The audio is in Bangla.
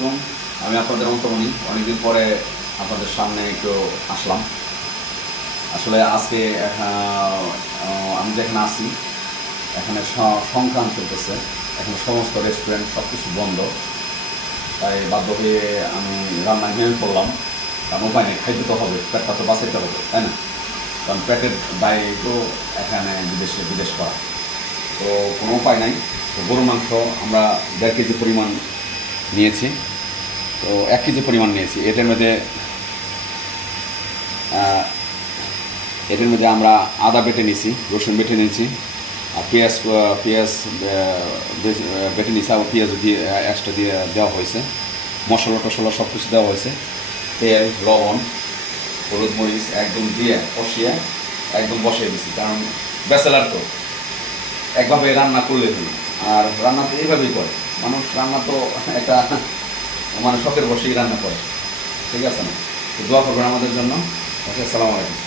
আলাইকুম। আমি আপনাদের অন্তমণি। অনেকদিন পরে আপনাদের সামনে একটু আসলাম। আসলে আজকে আমি যেখানে আছি এখানে সংক্রাম চলতেছে। এখানে সমস্ত রেস্টুরেন্ট সব কিছু বন্ধ, তাই বাধ্য হয়ে আমি রান্না নেমে পড়লাম। কারণ উপায় নেই, খাইতে তো হবে, পেটটা তো বাঁচাইতে হবে, তাই না? কারণ পেটের দায় তো এখানে বিদেশ করা, তো কোনো উপায় নাই। তো গরু মাংস আমরা 1.5 কেজি পরিমাণ নিয়েছি। তো 1 কেজি পরিমাণ নিয়েছি। এটার মধ্যে আমরা আদা বেটে নিয়েছি, রসুন বেটে নিয়েছি, আর পেঁয়াজ বেটে নিয়েছি, আবার পেঁয়াজ দিয়ে এক্সট্রা দিয়ে দেওয়া হয়েছে। মশলা টশলা সব কিছু দেওয়া হয়েছে। তেল, লবণ, হলুদ, মরিচ একদম দিয়ে কষিয়ে একদম বসিয়ে দিয়েছি। কারণ ব্যাচেলার তো একভাবে রান্না করলে হলো, আর রান্না তো এইভাবেই করে মানুষ। রান্না তো একটা মানে শখের বসেই রান্না করে, ঠিক আছে না? তো দোয়া করবেন আমাদের জন্য। ওকে, আসসালামু আলাইকুম।